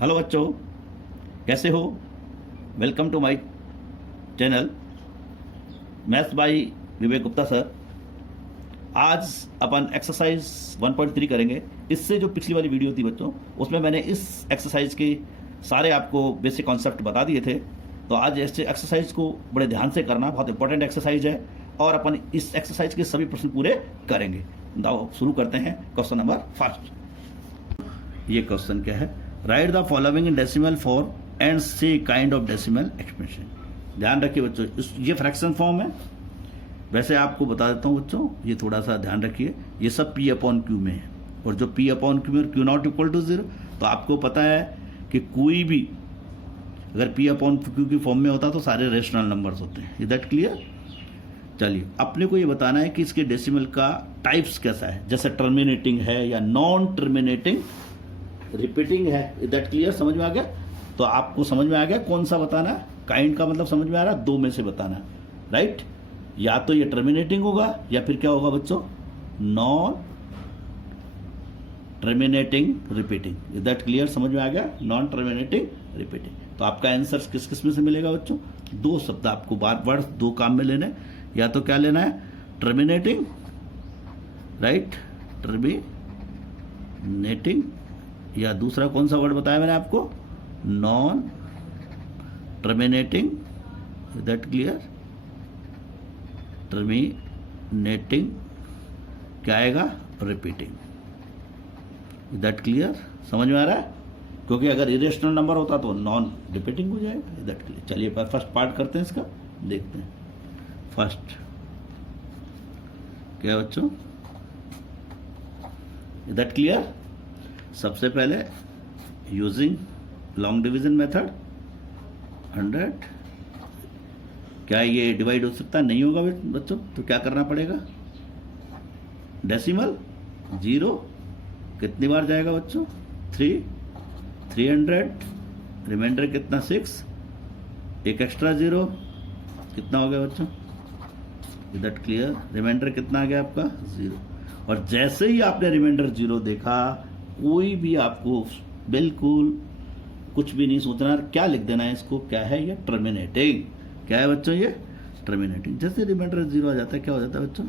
Hello बच्चों, कैसे हो? Welcome to my channel maths by Vivek Gupta sir. आज अपन एक्सरसाइज 1.3 करेंगे। इससे जो पिछली वाली वीडियो थी बच्चों, उसमें मैंने इस एक्सरसाइज के सारे आपको बेसिक कॉन्सेप्ट बता दिए थे। तो आज ऐसे एक्सरसाइज को बड़े ध्यान से करना, बहुत इंपॉर्टेंट एक्सरसाइज है और अपन इस एक्सरसाइज के सभी प्रश्न पूरे करेंगे। शुरू करते हैं। Question number first. ये क्वेश्चन क्या है? Right the following in decimal form and से काइंड ऑफ डेसिमल एक्सप्रेशन। ध्यान रखिए बच्चों, ये फ्रैक्शन फॉर्म है। वैसे आपको बता देता हूँ बच्चों, ये थोड़ा सा ध्यान रखिए, ये सब P अपॉन क्यू में है और जो P अपॉन क्यू में क्यू नॉट इक्वल टू 0, तो आपको पता है कि कोई भी अगर P अपॉन क्यू की फॉर्म में होता तो सारे रेशनल नंबर्स होते हैं। Is that clear? चलिए, अपने को ये बताना है कि इसके डेसिमल का टाइप्स कैसा है, जैसे टर्मिनेटिंग है या नॉन टर्मिनेटिंग, रिपीटिंग है। Is that clear? समझ में आ गया? तो आपको समझ में आ गया कौन सा बताना है। काइंड का मतलब समझ में आ रहा है, दो में से बताना है, राइट? या तो ये टर्मिनेटिंग होगा या फिर क्या होगा बच्चों, non terminating repeating. Is that clear? समझ में आ गया? Non terminating repeating. तो आपका आंसर किस किस में से मिलेगा बच्चों? दो शब्द आपको बार बार दो काम में लेने, या तो क्या लेना है, टर्मिनेटिंग, राइट, टर्मिनेटिंग, या दूसरा कौन सा वर्ड बताया मैंने आपको, non terminating. Is that clear? Terminating क्या आएगा, रिपीटिंग। Is that clear? समझ में आ रहा है? क्योंकि अगर इरेशनल नंबर होता तो नॉन रिपीटिंग हो जाएगा। Is that clear? चलिए फर्स्ट पार्ट करते हैं इसका, देखते हैं। फर्स्ट क्या है बच्चों? Is that clear? सबसे पहले यूजिंग लॉन्ग डिवीजन मेथड 100, क्या ये डिवाइड हो सकता? नहीं होगा बच्चों। तो क्या करना पड़ेगा, डेसिमल 0 कितनी बार जाएगा बच्चों, 300, रिमाइंडर कितना 6, एक एक्स्ट्रा 0 कितना हो गया बच्चों? Is that clear? रिमाइंडर कितना आ गया आपका 0। और जैसे ही आपने रिमाइंडर 0 देखा, कोई भी आपको बिल्कुल कुछ भी नहीं सोचना, क्या लिख देना है इसको, क्या है ये, टर्मिनेटिंग। क्या है बच्चों ये, टर्मिनेटिंग। जैसे रिमाइंडर 0 आ जाता है, क्या हो जाता है बच्चों,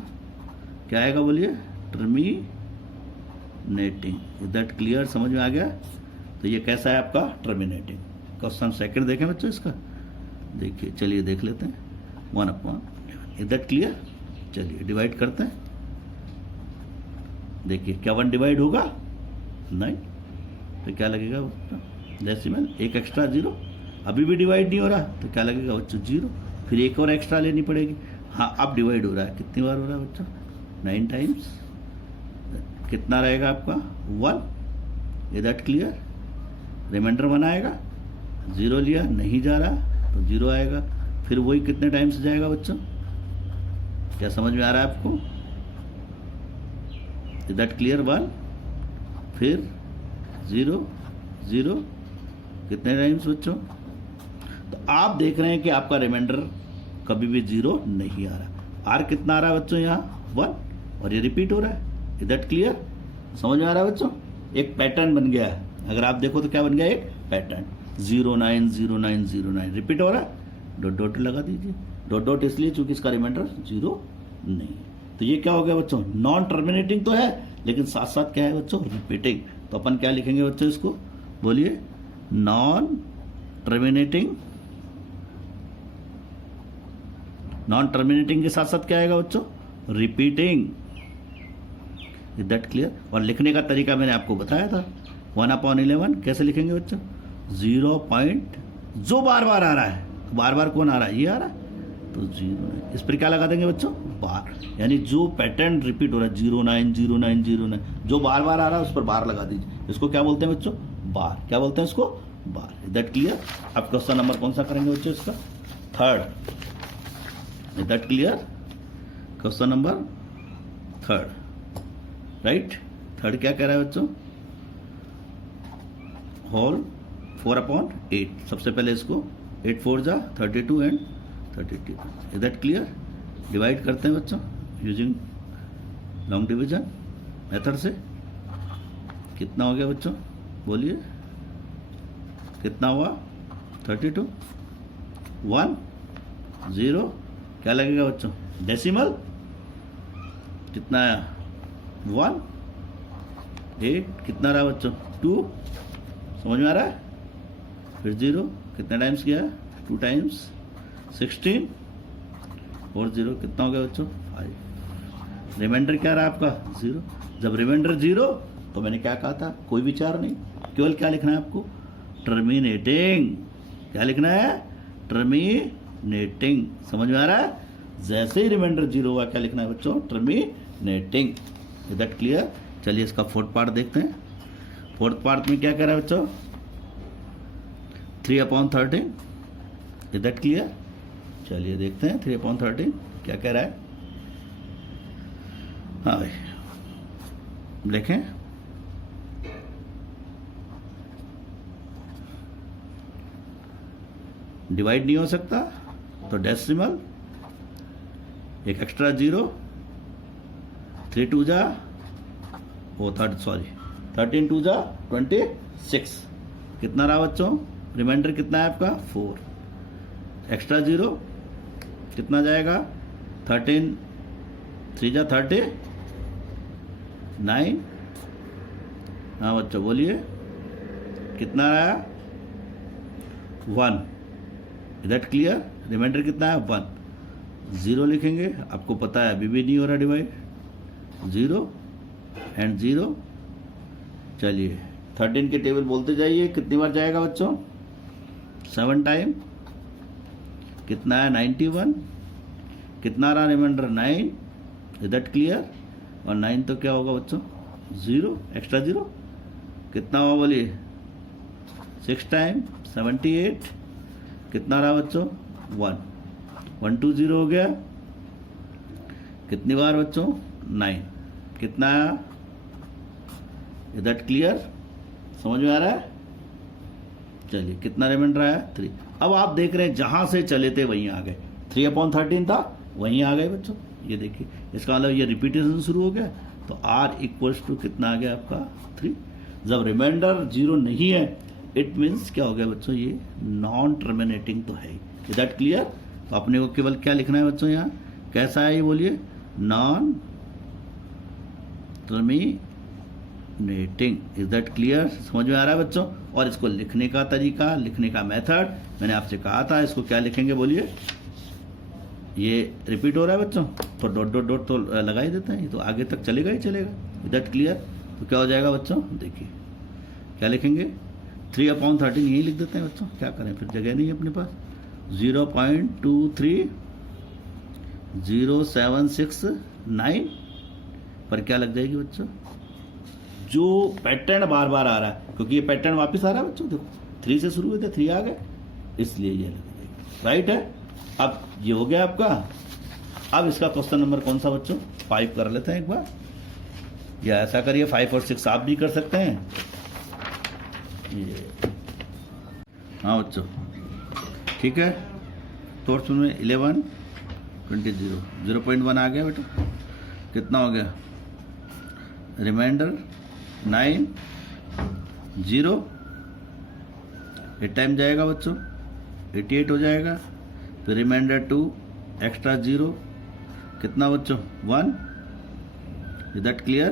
क्या आएगा बोलिए, टर्मिनेटिंग। Is that clear? समझ में आ गया? तो ये कैसा है आपका, टर्मिनेटिंग। क्वेश्चन सेकंड देखें बच्चों इसका, देखिए, चलिए देख लेते हैं। 1/11। Is that clear? चलिए डिवाइड करते हैं। देखिए, क्या 1 डिवाइड होगा? नहीं। तो क्या लगेगा डेसिमल, एक एक्स्ट्रा 0, अभी भी डिवाइड नहीं हो रहा, तो क्या लगेगा बच्चों, 0। फिर एक और एक्स्ट्रा लेनी पड़ेगी। हाँ, अब डिवाइड हो रहा है, कितनी बार हो रहा है बच्चों, 9 टाइम्स। कितना रहेगा आपका, 1। Is that clear? रिमाइंडर 1 आएगा, 0 लिया, नहीं जा रहा, तो 0 आएगा। फिर वही कितने टाइम्स जाएगा बच्चों, क्या समझ में आ रहा है आपको? Is that clear? 1, फिर 0, 0, कितने टाइम्स बच्चों? तो आप देख रहे हैं कि आपका रिमाइंडर कभी भी 0 नहीं आ रहा। आर कितना आ रहा है बच्चों, यहाँ 1, और ये रिपीट हो रहा है। Is that clear? समझ में आ रहा है बच्चों? एक पैटर्न बन गया है। अगर आप देखो तो क्या बन गया, एक पैटर्न, 090909 रिपीट हो रहा है। डॉट डॉट लगा दीजिए। डॉट डॉट इसलिए चूंकि इसका रिमाइंडर 0 नहीं। तो ये क्या हो गया बच्चों, नॉन टर्मिनेटिंग तो है, लेकिन साथ साथ क्या है बच्चों, रिपीटिंग। तो अपन क्या लिखेंगे बच्चों इसको, बोलिए, नॉन टर्मिनेटिंग। नॉन टर्मिनेटिंग के साथ साथ क्या आएगा बच्चों, रिपीटिंग। Is that clear? और लिखने का तरीका मैंने आपको बताया था, 1/11 कैसे लिखेंगे बच्चों, 0 पॉइंट, जो बार बार आ रहा है, बार बार कौन आ रहा है, ये आ रहा है, तो 0। इस पर क्या लगा देंगे बच्चों, बार, यानी जो पैटर्न रिपीट हो रहा है, 090909, जो बार बार आ रहा है उस पर बार लगा दीजिए। इसको क्या बोलते हैं बच्चों, बार। क्या बोलते हैं इसको, बार। Is that clear? अब क्वेश्चन नंबर कौन सा करेंगे बच्चों, इसका third. Is that clear? Question number third, right? Third क्या कह रहा है बच्चों, होल 4/8। सबसे पहले इसको 8 4 जा 32 and 32। Is that clear? Divide करते हैं बच्चों यूजिंग लॉन्ग डिवीजन मेथड से। कितना हो गया बच्चों, बोलिए, कितना हुआ 32, 1 0, क्या लगेगा बच्चों डेसिमल, कितना आया 1 8, कितना रहा बच्चों 2, समझ में आ रहा है, फिर 0 कितने टाइम्स गया 2 टाइम्स 16 और 0 कितना हो गया बच्चों 5, रिमाइंडर क्या रहा आपका 0। जब रिमाइंडर 0 तो मैंने क्या कहा था, कोई विचार नहीं, केवल क्या लिखना है आपको टर्मिनेटिंग, क्या लिखना है टर्मिनेटिंग, समझ में आ रहा है। जैसे ही रिमाइंडर 0 हुआ क्या लिखना है बच्चों टर्मिनेटिंग, इज दैट क्लियर। चलिए इसका फोर्थ पार्ट देखते हैं। फोर्थ पार्ट में क्या कह रहा है बच्चों 3/13, इज दैट क्लियर। चलिए देखते हैं 3/13 क्या कह रहा है। हाँ भाई देखें, डिवाइड नहीं हो सकता तो डेसिमल, एक एक्स्ट्रा 0, 3 2 जा वो 13 2 जा 26, कितना रहा बच्चों रिमाइंडर कितना है आपका 4, एक्स्ट्रा 0 कितना जाएगा 13 3 जा 39, हाँ बच्चों बोलिए कितना रहा 1, इज दैट क्लियर। रिमाइंडर कितना है 1, 0 लिखेंगे, आपको पता है अभी भी नहीं हो रहा डिवाइड, 0 एंड 0। चलिए 13 के टेबल बोलते जाइए, कितनी बार जाएगा बच्चों 7 टाइम, कितना है 91, कितना रहा रिमाइंडर 9, इज दैट क्लियर। और 9 तो क्या होगा बच्चों 0, एक्स्ट्रा 0 कितना हुआ बोलिए 6 टाइम 78, कितना रहा बच्चों 1 1 2 0 हो गया, कितनी बार बच्चों 9, कितना आया, इज दैट क्लियर, समझ में आ रहा है। चलिए कितना रिमाइंडर आया 3। अब आप देख रहे हैं जहां से चले थे वहीं आ गए, 3/13 था वहीं आ गए बच्चों, ये देखिए इसका मतलब ये रिपीटेशन शुरू हो गया, तो r इक्वल्स टू कितना आ गया आपका 3। जब रिमाइंडर 0 नहीं है इट मीन्स क्या हो गया बच्चों ये नॉन टर्मिनेटिंग तो है ही, इज दैट क्लियर। तो अपने को केवल क्या लिखना है बच्चों यहाँ, कैसा है ये बोलिए non terminating, is that clear, समझ में आ रहा है बच्चों। और इसको लिखने का तरीका, लिखने का मेथड मैंने आपसे कहा था, इसको क्या लिखेंगे बोलिए, ये रिपीट हो रहा है बच्चों तो डॉट डॉट डॉट तो लगा ही देते हैं, ये तो आगे तक चलेगा ही चलेगा, इज दैट क्लियर। तो क्या हो जाएगा बच्चों देखिए क्या लिखेंगे 3/13 यही लिख देते हैं बच्चों, क्या करें फिर जगह नहीं है अपने पास, 0.230769 पर क्या लग जाएगी बच्चों, जो पैटर्न बार बार आ रहा है, क्योंकि ये पैटर्न वापस आ रहा है बच्चों, देखो 3 से शुरू हुए थे 3 आ गए, इसलिए ये लग जाएगी, राइट है। अब ये हो गया आपका। अब इसका क्वेश्चन नंबर कौन सा बच्चों 5 कर लेते हैं एक बार, या ऐसा करिए 5 और 6 आप भी कर सकते हैं ये, हाँ बच्चों ठीक है। तो उसमें 11 20 0.1 आ गया बेटा, कितना हो गया रिमाइंडर 9 0, 8 टाइम जाएगा बच्चों 88 हो जाएगा, फिर रिमाइंडर 2 एक्स्ट्रा 0 कितना बच्चों 1, इज दैट क्लियर,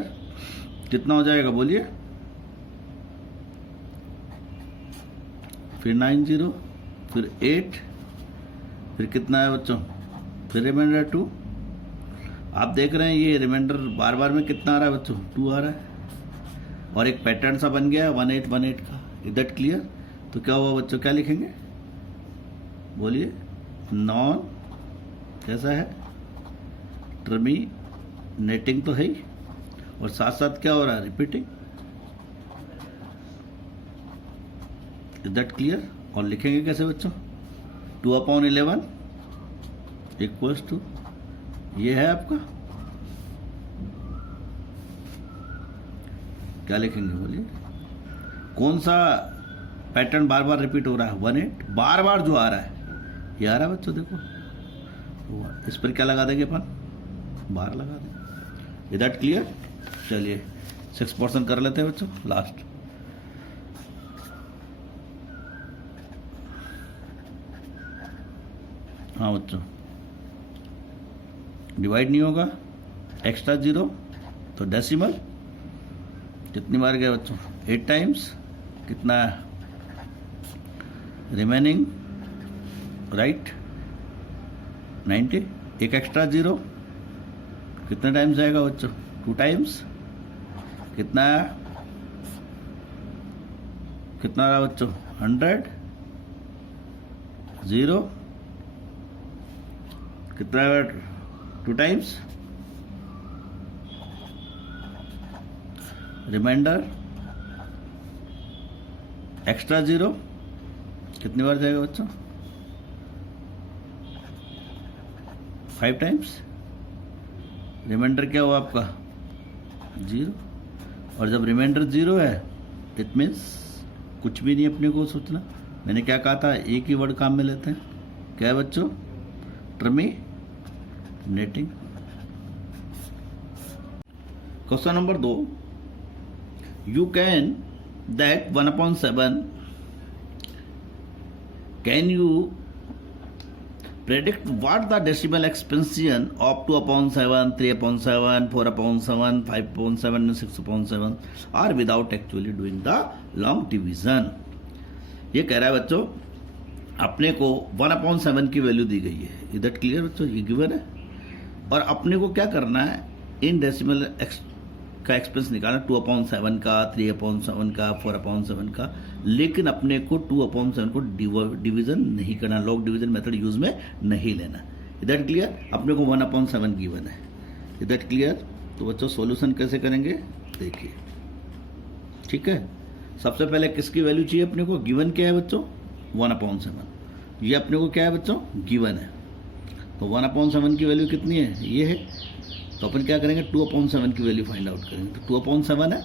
कितना हो जाएगा बोलिए, फिर 9 0, फिर 8, फिर कितना है बच्चों, फिर रिमाइंडर 2। आप देख रहे हैं ये रिमाइंडर बार बार में कितना आ रहा है बच्चों 2 आ रहा है, और एक पैटर्न सा बन गया है 1818 का, इज दैट क्लियर। तो क्या हुआ बच्चों, क्या लिखेंगे बोलिए नॉन कैसा है टर्मिनेटिंग तो है ही, और साथ साथ क्या हो रहा है रिपीटिंग, इज दैट क्लियर। और लिखेंगे कैसे बच्चों 2/11 इक्वल्स टू ये है आपका, क्या लिखेंगे बोलिए, कौन सा पैटर्न बार बार रिपीट हो रहा है 18, बार बार जो आ रहा है ये आ रहा है बच्चों, देखो इस पर क्या लगा देंगे अपन, बार लगा देंगे, इज दैट क्लियर। चलिए 6% कर लेते हैं बच्चों लास्ट, हाँ बच्चों, डिवाइड नहीं होगा, एक्स्ट्रा जीरो तो डेसिमल कितनी बार गया बच्चों? 8 टाइम्स। कितना रिमेनिंग? राइट 90। एक एक्स्ट्रा जीरो कितने टाइम्स आएगा बच्चों? 2 टाइम्स। कितना कितना रहा बच्चों? 100। जीरो कितना 2 टाइम्स। रिमाइंडर एक्स्ट्रा जीरो कितनी बार जाएगा बच्चों? 5 टाइम्स। रिमाइंडर क्या हुआ आपका? 0। और जब रिमाइंडर 0 है इट मीन्स कुछ भी नहीं अपने को सोचना। मैंने क्या कहा था? एक ही वर्ड काम में लेते हैं। क्या है बच्चों? Terminating. Question number 2, you can that 1/7 can you predict what the decimal expansion of 2/7, 3/7, 4/7, 5/7 and 6/7 are without actually doing the long division। ये कह रहा है बच्चों अपने को 1/7 की वैल्यू दी गई है। इज दैट क्लियर बच्चों? ये गिवन है और अपने को क्या करना है? इन डेसिमल का एक्सपेंस निकालना, 2/7 का, 3/7 का, 4/7 का। लेकिन अपने को 2/7 को डिवीजन नहीं करना, लॉग डिवीजन मेथड यूज में नहीं लेना। Is that clear? अपने को 1/7 गिवन है। Is that clear? तो बच्चों सॉल्यूशन कैसे करेंगे देखिए, ठीक है। सबसे पहले किसकी वैल्यू चाहिए अपने को? गिवन क्या है बच्चों? 1/7। ये अपने को क्या है बच्चों? गिवन है। तो 1/7 की वैल्यू कितनी है? ये है। तो अपन क्या करेंगे? 2/7 की वैल्यू फाइंड आउट करेंगे। तो 2/7 है।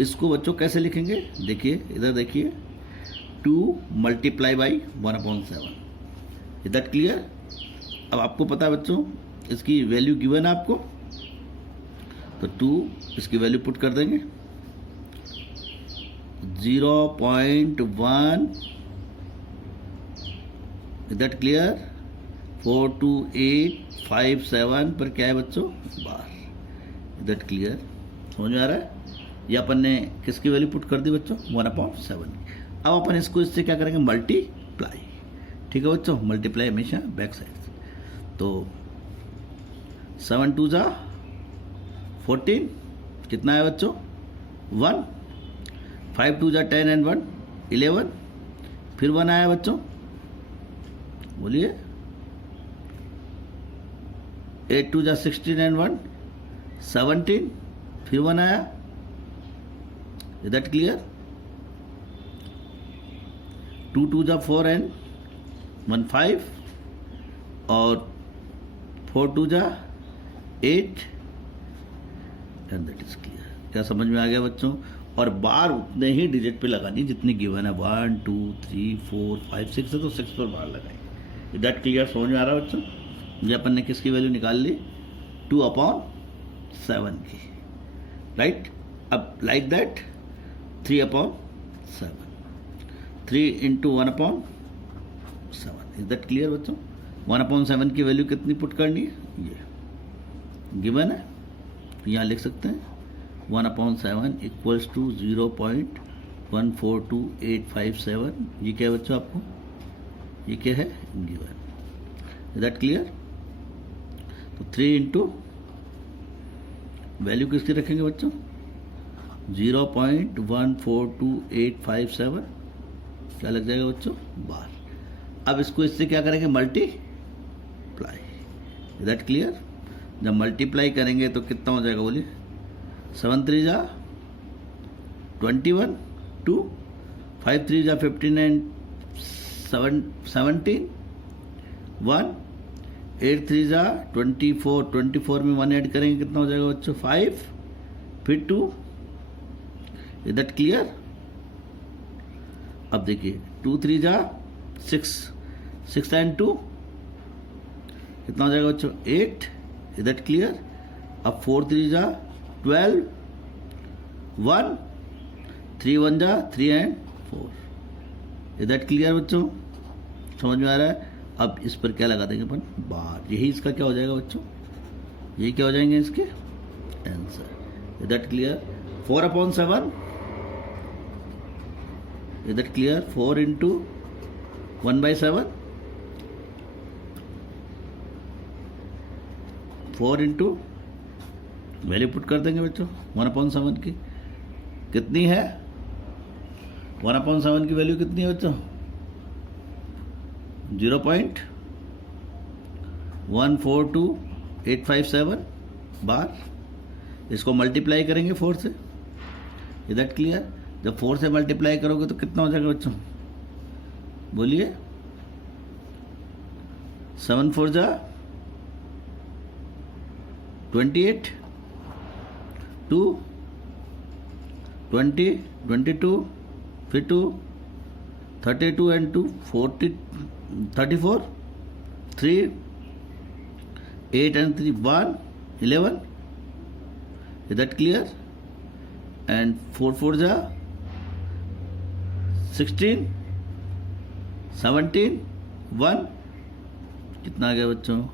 इसको बच्चों कैसे लिखेंगे? देखिए इधर देखिए, 2 × 1/7। Is that clear? अब आपको पता है बच्चों इसकी वैल्यू गिवन है आपको, तो 2 इसकी वैल्यू पुट कर देंगे। 0.1। Is that clear? 42857 पर क्या है बच्चों? बार। Is that clear? समझ में आ रहा है? ये अपन ने किसकी वैल्यू पुट कर दी बच्चों? 1/7। अब अपन इसको इससे क्या करेंगे? मल्टीप्लाई। ठीक है बच्चों, मल्टीप्लाई हमेशा बैक साइड से। तो 7 × 2 = 14। कितना है बच्चों? 1। 5 × 2 = 10 and 1 11। फिर 1 आया बच्चों, बोलिए। 8 × 2 = 16 and 1 17। फिर 1 आया। Is that clear? 2 × 2 = 4 and 1 5 और 4 × 2 = 8 एंड दैट इज क्लियर। क्या समझ में आ गया बच्चों? और बार उतने ही डिजिट पे लगानी जितनी गिवन है। 1 2 3 4 5 6 है तो 6 पर बार लगाएंगे। Is that clear? समझ में आ रहा है बच्चों? ये अपन ने किसकी वैल्यू निकाल ली? 2/7 की। राइट? अब like that 3/7, 3 × 1/7। Is that clear बच्चों? 1/7 की वैल्यू कितनी पुट करनी है? ये गिवन है, यहाँ लिख सकते हैं 1/7 = 0.142857। ये क्या है बच्चों आपको? ये क्या है? गिवन। Is that clear? तो 3 × वैल्यू किसकी रखेंगे बच्चों? 0.142857। क्या लग जाएगा बच्चों? बार। अब इसको इससे क्या करेंगे? मल्टीप्लाई। Is that clear? जब मल्टीप्लाई करेंगे तो कितना हो जाएगा बोलिए? 7 × 3 = 21 2 5 × 3 = 15 and 17 1 8 × 3 = 24 24 में 1 ऐड करेंगे कितना हो जाएगा बच्चों? 5 फिर 2। Is that clear? अब देखिए 2 × 3 = 6 6 and 2 कितना हो जाएगा बच्चों? 8। Is that clear? अब 4 × 3 = 12 1 3 × 1 = 3 and 4। इज दैट क्लियर बच्चों? समझ में आ रहा है? अब इस पर क्या लगा देंगे अपन, बार। यही इसका क्या हो जाएगा बच्चों, यही क्या हो जाएंगे इसके answer. Is that clear? 4/7, is that clear? 4 into 1/7, 4 into value put कर देंगे बच्चों 1/7 की। कितनी है 1/7 की वैल्यू कितनी है बच्चों? 0.142857 बार। इसको मल्टीप्लाई करेंगे 4 से। Is that clear? जब 4 से मल्टीप्लाई करोगे तो कितना हो जाएगा बच्चों, बोलिए? 7 4 जा 28, 2 20 22, फिर 2 32 and 2 40 34, 3 8 and 3 1 11. Is that clear? And 4 4 जा 16, 17 1, कितना आ गया बच्चों?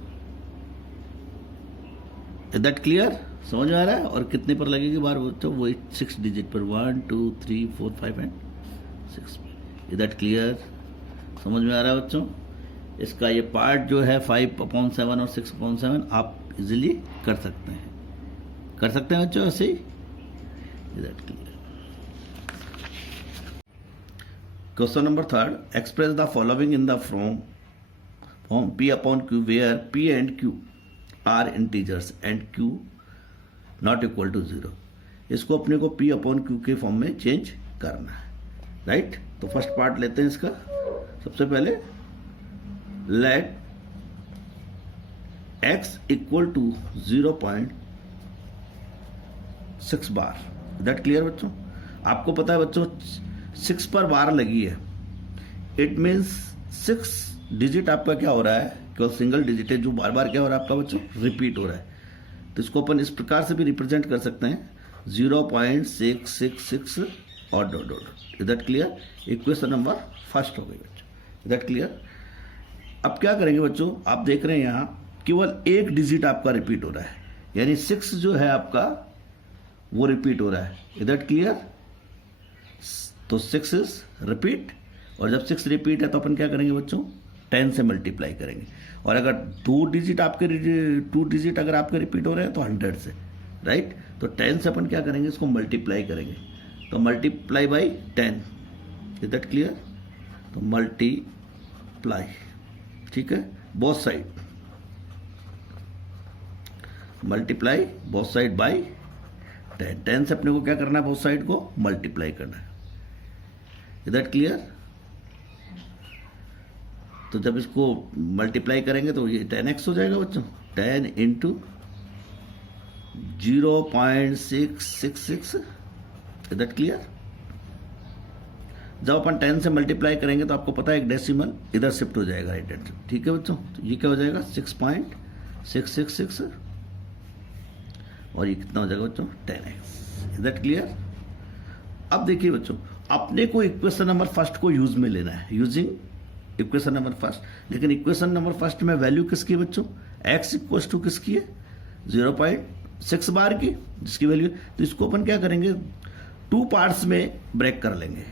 Is that clear? समझ में आ रहा है? और कितने पर लगेगी बार बच्चों? वही 6 डिजिट पर, 1 2 3 4 5 एंड 6। Is that clear? समझ में आ रहा है बच्चों? इसका ये पार्ट जो है 5/7 और 6/7 आप इजीली कर सकते हैं, बच्चों ऐसे ही। Is that clear? Question number 3, express the following in the form P/Q where P and Q are integers and Q not equal to 0। इसको अपने को P/Q के फॉर्म में चेंज करना है, राइट? तो फर्स्ट पार्ट लेते हैं इसका। सबसे पहले let x equal to 0.6 bar. That clear बच्चों? आपको पता है बच्चों 6 पर बार लगी है, इट मीन्स 6 डिजिट आपका क्या हो रहा है, केवल सिंगल डिजिट है जो बार बार क्या हो रहा है आपका बच्चों, रिपीट हो रहा है। तो इसको अपन इस प्रकार से भी रिप्रेजेंट कर सकते हैं 0.666 और dot dot. Is that clear? Equation number first हो गई बच्चों। Is that clear? अब क्या करेंगे बच्चों, आप देख रहे हैं यहाँ केवल एक डिजिट आपका रिपीट हो रहा है, यानी 6 जो है आपका वो रिपीट हो रहा है। Is that clear? तो 6 इज रिपीट, और जब 6 रिपीट है तो अपन क्या करेंगे बच्चों, 10 से मल्टीप्लाई करेंगे। और अगर 2 डिजिट अगर आपके रिपीट हो रहे हैं तो 100 से, राइट? तो 10 से अपन क्या करेंगे, इसको मल्टीप्लाई करेंगे, तो multiply by 10। Is that clear? तो मल्टीप्लाई, ठीक है, both side, multiply both side by 10। 10 से अपने को क्या करना है, बोथ साइड को मल्टीप्लाई करना है। Is that clear? तो जब इसको मल्टीप्लाई करेंगे तो ये 10x हो जाएगा बच्चों। 10 इंटू 0.666। Is that clear? जब अपन 10 से मल्टीप्लाई करेंगे तो आपको पता है एक डेसिमल इधर शिफ्ट हो जाएगा राइट हैंड से, ठीक है बच्चों? तो ये क्या हो जाएगा 6.666, और ये कितना हो जाएगा बच्चों, 10x। Is that clear? अब देखिए बच्चों, अपने को इक्वेशन नंबर फर्स्ट को यूज में लेना है, यूजिंग इक्वेशन नंबर फर्स्ट। लेकिन इक्वेशन नंबर फर्स्ट में वैल्यू किसकी है बच्चों, x इक्वल टू किसकी है, 0.6 बार की, जिसकी वैल्यू। तो इसको अपन क्या करेंगे, 2 पार्ट्स में ब्रेक कर लेंगे,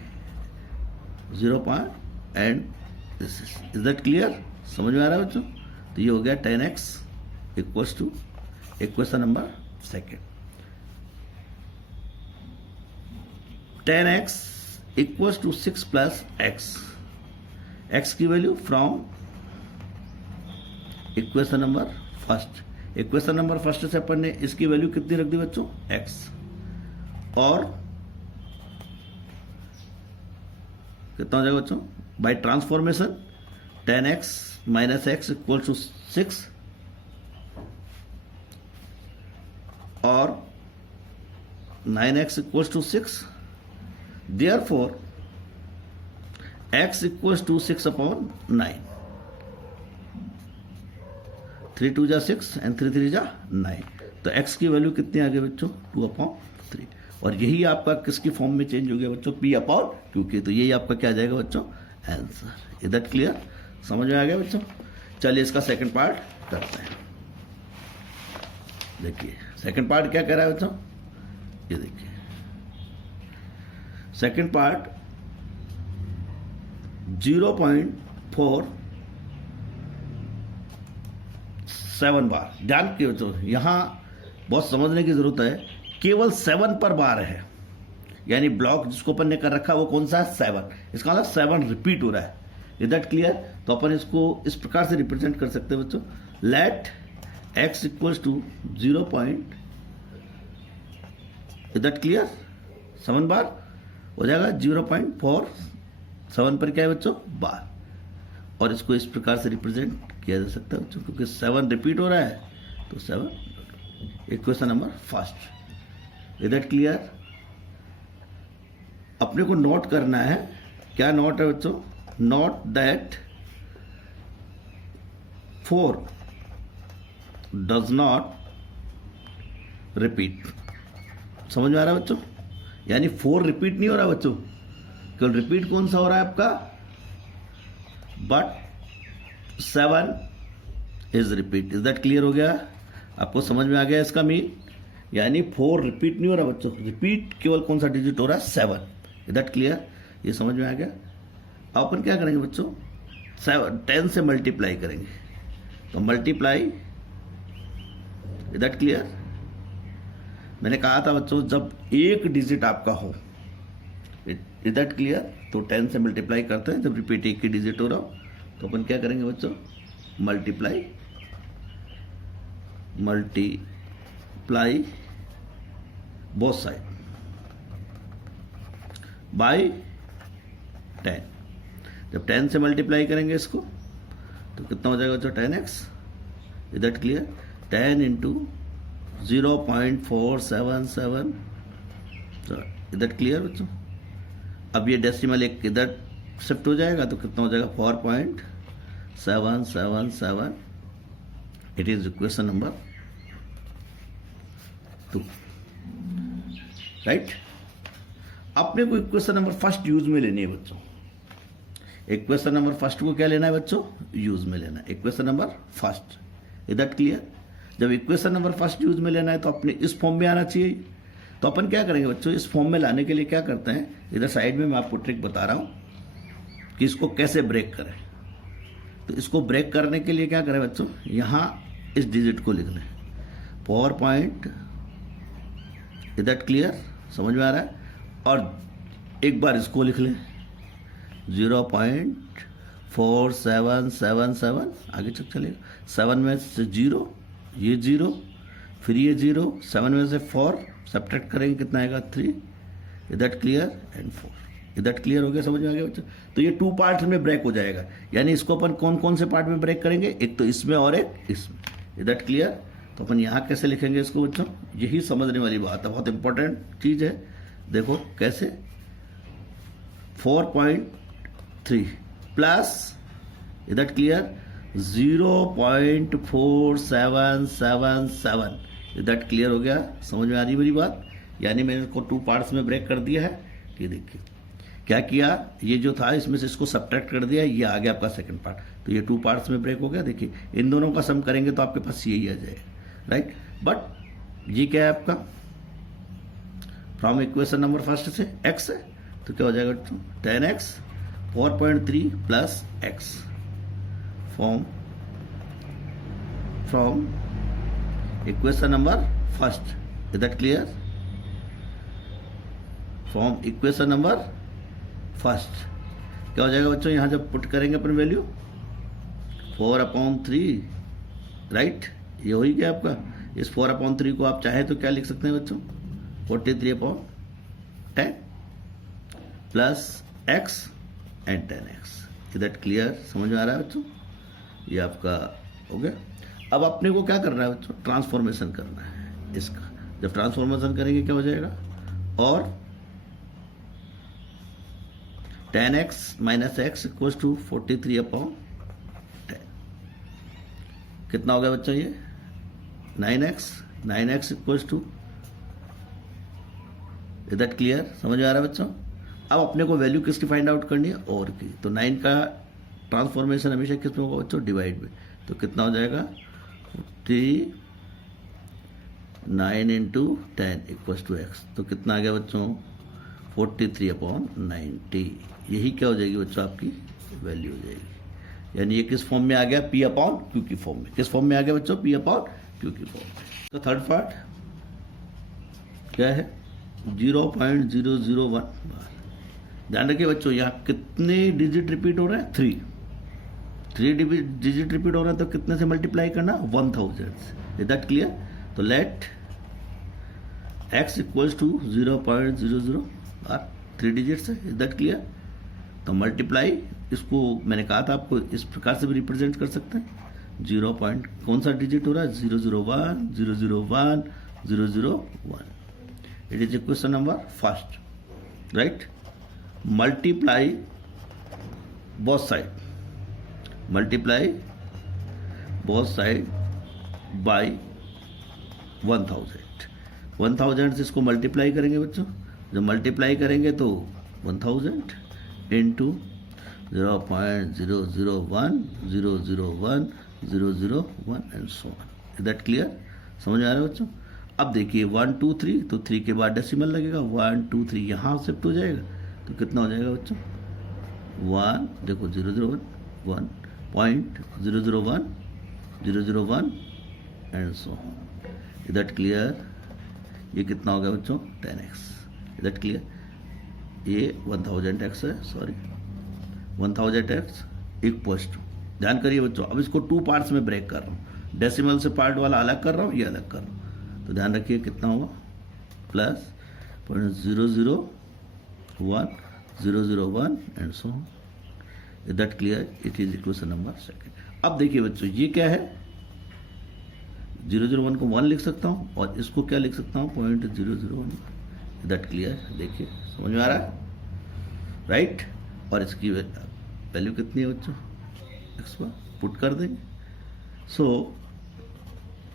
0 and this is that clear? समझ में आ रहा है बच्चों? तो ये हो गया 10x equal to equation number second. 10x equal to 6 plus x की value from equation number first. Equation number first से अपन ने इसकी वैल्यू कितनी रख दी बच्चों, x, और कितना हो जाएगा बच्चों, by transformation 10x minus x equal to 6, और 9x equal to 6। Therefore x equal to 6/9। 3 2 जा 6 एंड 3 3 जा 9। तो x की वैल्यू कितनी आ गई बच्चों, 2/3। और यही आपका किसकी फॉर्म में चेंज हो गया बच्चों, P/Q की। तो यही आपका क्या आ जाएगा बच्चों, आंसर। Is that clear? समझ में आ गया बच्चों? चलिए इसका सेकंड पार्ट करते हैं। देखिए सेकंड पार्ट क्या कह रहा है बच्चों, ये देखिए सेकंड पार्ट 0.47 बार। ध्यान के बच्चों यहां बहुत समझने की जरूरत है, केवल 7 पर बार है, यानी ब्लॉक जिसको अपन ने कर रखा है वो कौन सा है, 7। इसका मतलब 7 रिपीट हो रहा है। Is that clear? तो अपन इसको इस प्रकार से रिप्रेजेंट कर सकते हैं बच्चों, let x equals to 0. Is that clear? 7 बार हो जाएगा 0.47 पर क्या है बच्चों, बार। और इसको इस प्रकार से रिप्रेजेंट किया जा सकता है बच्चों, क्योंकि 7 रिपीट हो रहा है तो 7। Equation number first. Is that clear? अपने को नोट करना है, क्या नोट है बच्चों, note that 4 does not repeat. समझ में आ रहा है बच्चों? यानी 4 रिपीट नहीं हो रहा बच्चों, केवल रिपीट कौन सा हो रहा है आपका, but 7 is repeat. Is that clear हो गया? आपको समझ में आ गया इसका मीन? यानी 4 रिपीट नहीं हो रहा बच्चों, रिपीट केवल कौन सा डिजिट हो रहा है, 7। Is that clear? ये समझ में आ गया? अब अपन क्या करेंगे बच्चों, 10 से मल्टीप्लाई करेंगे, तो मल्टीप्लाई। Is that clear? मैंने कहा था बच्चों जब एक डिजिट आपका हो, इज दैट क्लियर, तो 10 से मल्टीप्लाई करते हैं। जब रिपीट एक ही डिजिट हो रहा हो तो अपन क्या करेंगे बच्चों, मल्टीप्लाई बोथ साइड बाय 10। जब 10 से मल्टीप्लाई करेंगे इसको तो कितना हो जाएगा बच्चों, 10x। Is that clear? 10 into 0.477। Is that clear बच्चों? अब ये डेसिमल एक इधर शिफ्ट हो जाएगा तो कितना हो जाएगा, 4.777। It is equation number 2। Right? अपने को इक्वेशन नंबर फर्स्ट यूज में लेनी है बच्चों। इक्वेशन नंबर फर्स्ट को क्या लेना है बच्चों, यूज में लेना है, equation number first. Is that clear? जब इक्वेशन नंबर फर्स्ट यूज में लेना है तो अपने इस फॉर्म में आना चाहिए। तो अपन क्या करेंगे बच्चों, इस फॉर्म में लाने के लिए क्या करते हैं, इधर साइड में मैं आपको ट्रिक बता रहा हूं कि इसको कैसे ब्रेक करें। तो इसको ब्रेक करने के लिए क्या करें बच्चों, यहां इस डिजिट को लिख लें 4. Is that clear? समझ में आ रहा है? और एक बार इसको लिख लें 0.4777। आगे चल चलेगा, 7 में से 0, ये 0, फिर ये 0, 7 में से 4 सब्ट्रैक्ट करेंगे, कितना आएगा, 3। Is that clear? And 4। Is that clear हो गया? समझ में आ गया बच्चों? तो ये 2 पार्ट्स में ब्रेक हो जाएगा। यानी इसको अपन कौन कौन से पार्ट में ब्रेक करेंगे, एक तो इसमें और एक इसमें। Is that clear? तो अपन यहाँ कैसे लिखेंगे इसको बच्चों, यही समझने वाली बात है, बहुत इंपॉर्टेंट चीज है। देखो कैसे, 4.3 plus, is that clear, 0.4777। Is that clear हो गया? समझ में आ रही है मेरी बात? यानी मैंने इसको 2 पार्ट्स में ब्रेक कर दिया है। ये देखिए क्या किया, ये जो था इसमें से इसको सब्ट्रैक्ट कर दिया, ये आ गया आपका सेकंड पार्ट। तो ये 2 पार्ट्स में ब्रेक हो गया। देखिए इन दोनों का सम करेंगे तो आपके पास यही आ जाएगा, राइट? बट ये क्या है आपका, फ्रॉम इक्वेशन नंबर फर्स्ट से x है, तो क्या हो जाएगा 10x 4.3 plus x from equation number first. Is that clear? From equation number first क्या हो जाएगा बच्चों, यहां जब पुट करेंगे अपन वैल्यू 4/3, राइट? ये हो ही गया आपका। इस 4/3 को आप चाहे तो क्या लिख सकते हैं बच्चों, 43/10 plus x and 10x। Is that clear? समझ में आ रहा है बच्चों? ये आपका हो गया। अब अपने को क्या करना है बच्चों, ट्रांसफॉर्मेशन करना है इसका। जब ट्रांसफॉर्मेशन करेंगे क्या हो जाएगा, और 10x minus x equal to 43/10। कितना हो गया बच्चों, ये 9x equal to. Is that clear? समझ में आ रहा है बच्चों? अब अपने को वैल्यू किसकी फाइंड आउट करनी है, और की। तो 9 का ट्रांसफॉर्मेशन हमेशा किस में होगा बच्चों, डिवाइड में। तो कितना हो जाएगा 9 इंटू 10 इक्वल्स टू एक्स। तो कितना आ गया बच्चों 43/90। यही क्या हो जाएगी बच्चों आपकी वैल्यू हो जाएगी। यानी ये किस फॉर्म में आ गया, P/Q की फॉर्म में। किस फॉर्म में आ गया बच्चों, P/Q की फॉर्म में। तो थर्ड पार्ट क्या है 0.001 बार। ध्यान रखिए बच्चों यहाँ कितने डिजिट रिपीट हो रहे हैं, 3 डिजिट रिपीट हो रहे हैं। तो कितने से मल्टीप्लाई करना, 1000 से। Is that clear. तो लेट x इक्वल्स टू 0.00 बार, 3 डिजिट से। Is that clear. तो मल्टीप्लाई, इसको मैंने कहा था आपको इस प्रकार से भी रिप्रेजेंट कर सकते हैं। 0. कौन सा डिजिट हो रहा है, 001 001 001। It is equation number first, right. Multiply both side, multiply both side by 1000 से इसको मल्टीप्लाई करेंगे बच्चों। जब मल्टीप्लाई करेंगे तो 1000 into 0.001 001 001 and so on. Is that clear, समझ में आ रहा है बच्चों। अब देखिए 1 2 3, तो 3 के बाद डेसिमल लगेगा, 1 2 3 यहाँ शिफ्ट हो जाएगा। तो कितना हो जाएगा बच्चों 1, देखो 001 1.001 001 and so on. Is that clear. ये कितना हो गया बच्चों 10x। Is that clear. ये 1000x है, सॉरी 1000x इक्वल्स टू, ध्यान करिए बच्चों। अब इसको 2 पार्ट्स में ब्रेक कर रहा हूँ, डेसिमल से पार्ट वाला अलग कर रहा हूँ, ये अलग कर रहा हूँ। तो ध्यान रखिए कितना होगा plus 0.001 001 and so on. Is that clear. It is equation number second. अब देखिए बच्चों ये क्या है, 001 को 1 लिख सकता हूँ और इसको क्या लिख सकता हूँ 0.001। Is that clear. देखिए समझ में आ रहा है, राइट। और इसकी वैल्यू कितनी है बच्चों, एक्स पर पुट कर देंगे। सो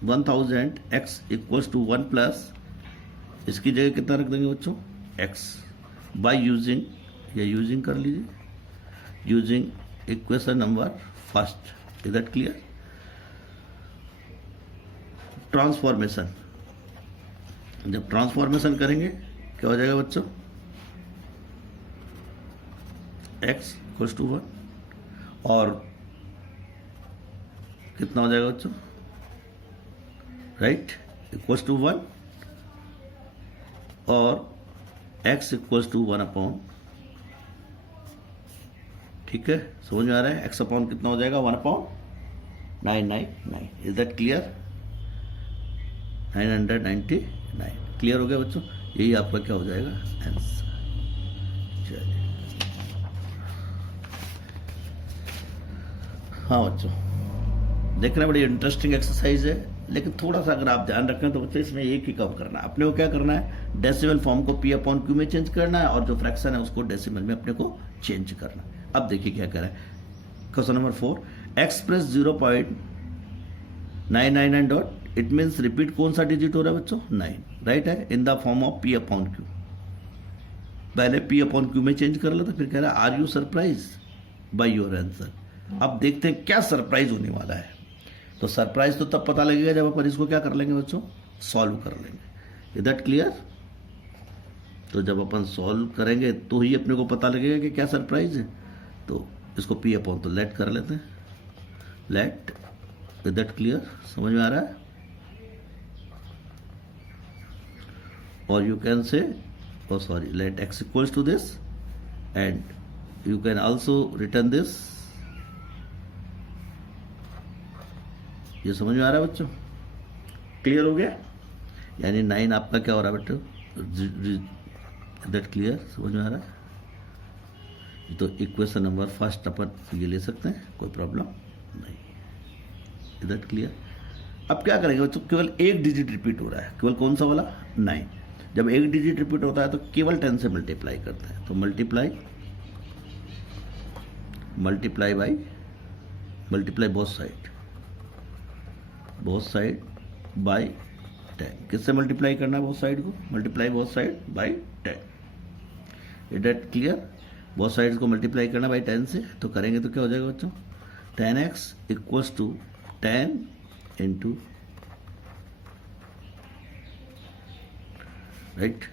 1000x इक्वल्स टू 1 प्लस इसकी जगह कितना रख देंगे बच्चों x, बाय यूजिंग, या यूजिंग कर लीजिए, using equation number first. Is that clear. Transformation, जब ट्रांसफॉर्मेशन करेंगे क्या हो जाएगा बच्चों, x इक्वल्स टू 1 और कितना हो जाएगा बच्चों, राइट, इक्वल्स टू 1 और x इक्वल्स टू 1/, ठीक है, समझ में आ रहा है। x अपॉन कितना हो जाएगा 1/999। Is that clear, 999। क्लियर हो गया बच्चों। यही आपका क्या हो जाएगा आंसर। चलिए हाँ बच्चों, देखना बड़ी इंटरेस्टिंग एक्सरसाइज है, लेकिन थोड़ा सा अगर आप ध्यान रखें तो बच्चों इसमें एक ही काम करना है। अपने को क्या करना है, डेसिमल फॉर्म को P/Q में चेंज करना है और जो फ्रैक्शन है उसको डेसिमल में अपने को चेंज करना है। अब देखिए क्या कर रहा है, question number 4, express 0.999 dot, it means repeat कौन सा डिजिट हो रहा है बच्चों 9, राइट है, इन द फॉर्म ऑफ P/Q। पहले P/Q में चेंज कर लेते, फिर कह रहा है are you surprise by your answer. अब देखते हैं क्या सरप्राइज होने वाला है। तो सरप्राइज तो तब पता लगेगा जब अपन इसको क्या कर लेंगे बच्चों, सॉल्व कर लेंगे। Is that clear. तो जब अपन सॉल्व करेंगे तो ही अपने को पता लगेगा कि क्या सरप्राइज है। तो इसको P/, तो लेट कर लेते हैं, लेट। इज दैट क्लियर, समझ में आ रहा है। और you can say, oh sorry, let x equals to this and you can also return this। ये समझ में आ रहा है बच्चों, क्लियर हो गया। यानी 9 आपका क्या हो रहा है बेटो, दैट क्लियर, समझ में आ रहा है। तो इक्वेशन नंबर फर्स्ट अपन ये ले सकते हैं, कोई प्रॉब्लम नहीं। Is that clear. अब क्या करेंगे बच्चों, केवल एक डिजिट रिपीट हो रहा है, केवल कौन सा वाला 9। जब एक डिजिट रिपीट होता है तो केवल 10 से मल्टीप्लाई करते हैं। तो मल्टीप्लाई बोथ साइड बाय 10। किससे मल्टीप्लाई करना है बोथ साइड को, multiply both side by 10। Is that clear. Both sides को मल्टीप्लाई करना बाई 10 से, तो करेंगे तो क्या हो जाएगा बच्चों, 10x equals to 10 into right,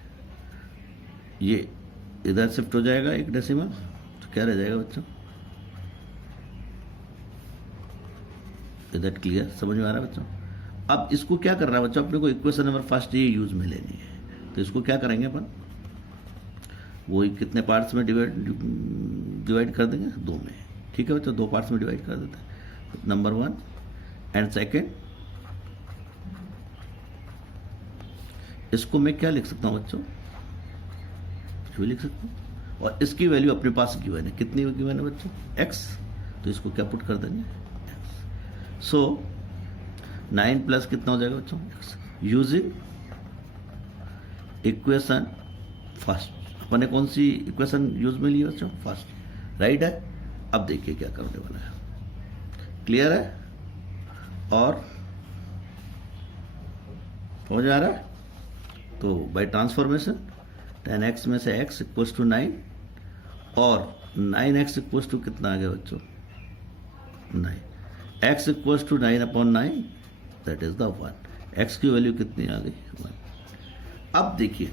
ये इधर शिफ्ट हो जाएगा एक डेसिमल, तो क्या रह जाएगा बच्चों, दैट क्लियर, समझ में आ रहा है बच्चों। अब इसको क्या करना है बच्चों, अपने को इक्वेशन नंबर फर्स्ट ये यूज में लेनी है, तो इसको क्या करेंगे अपन, वो कितने पार्ट्स में डिवाइड कर देंगे, 2 में, ठीक है बच्चों, 2 पार्ट्स में डिवाइड कर देते हैं, नंबर 1 एंड सेकेंड। इसको मैं क्या लिख सकता हूँ बच्चों, भी लिख सकता हूँ, और इसकी वैल्यू अपने पास गिवन है, कितनी गिवन है बच्चों, x, तो इसको क्या पुट कर देंगे, सो 9 प्लस कितना हो जाएगा बच्चों, x, यूजिंग इक्वेशन फर्स्ट, अपने कौन सी इक्वेशन यूज में ली बच्चों, फर्स्ट, राइट है। अब देखिए क्या करने वाला है, क्लियर है, और हो जा रहा है, तो बाय ट्रांसफॉर्मेशन 10x में से x इक्वल्स टू 9, और 9x इक्वल्स टू कितना आ गया बच्चों, 9, x equals to 9/9, that is the 1, x की वैल्यू कितनी आ गई, 1। अब देखिए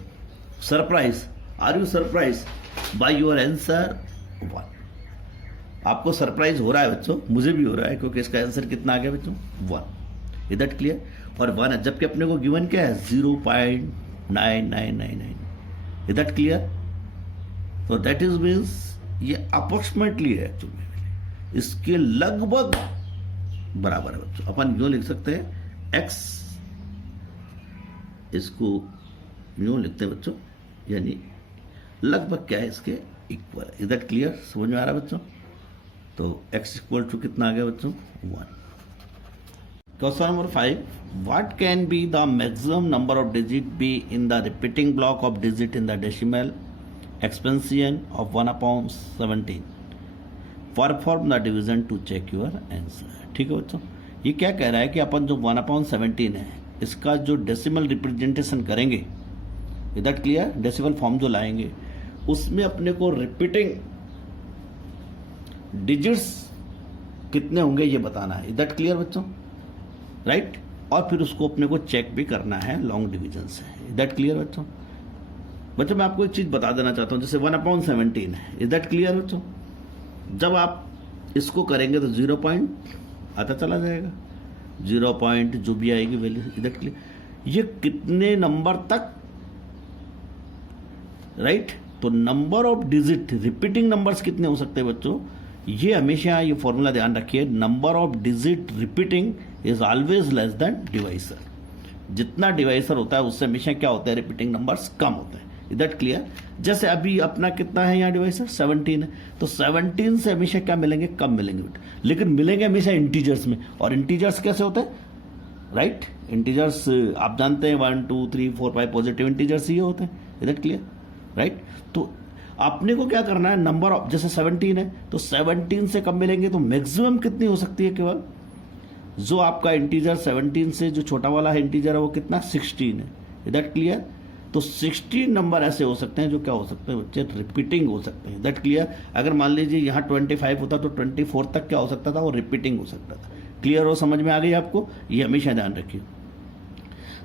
surprise, are you surprise by your answer 1, आपको सरप्राइज हो रहा है बच्चों, मुझे भी हो रहा है, क्योंकि इसका आंसर कितना आ गया बच्चों, 1, इज दैट क्लियर, और 1 है, जबकि अपने को गिवन क्या है, 0.9999, इज दैट क्लियर, तो दैट इज मीन्स ये अप्रोक्सीमेटली है एक्चुअली, इसके लगभग बराबर है बच्चों। अपन यूं लिख सकते हैं x, इसको यूं लिखते हैं बच्चों, यानी लगभग क्या है इसके इक्वल, इज दैट क्लियर, समझ में आ रहा है बच्चों। तो x इक्वल टू कितना आ गया बच्चों, 1। Question number 5. What can be the maximum number of digit be in the repeating block of digit in the decimal expansion of 1/17? Perform the division to check your answer. ठीक है बच्चों, ये क्या कह रहा है कि अपन जो 1/17 है इसका जो डेसिमल रिप्रेजेंटेशन करेंगे, is that clear, decimal form जो लाएंगे उसमें अपने को रिपीटिंग डिजिट्स कितने होंगे ये बताना है, इज दैट क्लियर बच्चों, राइट, और फिर उसको अपने को चेक भी करना है लॉन्ग डिवीजन से, इज दैट क्लियर बच्चों। बच्चों मैं आपको एक चीज बता देना चाहता हूं, जैसे 1/17 है, इज दैट क्लियर बच्चों, जब आप इसको करेंगे तो 0 पॉइंट आता चला जाएगा, 0 पॉइंट जो भी आएगी वैल्यू, इज दैट क्लियर, ये कितने नंबर तक, राइट, तो number of digit repeating numbers कितने हो सकते हैं बच्चों, ये हमेशा ये फॉर्मूला ध्यान रखिए, number of digit repeating is always less than divisor, जितना डिवाइसर होता है उससे हमेशा क्या होता है, रिपीटिंग नंबर्स कम होते हैं, इज दैट क्लियर। जैसे अभी अपना कितना है यहाँ डिवाइसर, 17 है, तो 17 से हमेशा क्या मिलेंगे, कम मिलेंगे, लेकिन मिलेंगे हमेशा इंटीजर्स में, और इंटीजर्स कैसे होते हैं, राइट, इंटीजर्स आप जानते हैं 1 2 3 4 5 पॉजिटिव इंटीजर्स ही होते हैं, इज दैट क्लियर, राइट। तो आपने को क्या करना है, नंबर ऑफ, जैसे 17 है तो 17 से कम मिलेंगे, तो मैक्सिमम कितनी हो सकती है, केवल जो आपका इंटीजर 17 से जो छोटा वाला है इंटीजर है वो कितना, 16 है, इज दैट क्लियर। तो 16 नंबर ऐसे हो सकते हैं जो क्या हो सकते हैं बच्चे, रिपीटिंग हो सकते हैं, दैट क्लियर। अगर मान लीजिए यहाँ 25 होता तो 24 तक क्या हो सकता था, वो रिपीटिंग हो सकता था, क्लियर हो, समझ में आ गई आपको, ये हमेशा ध्यान रखिए।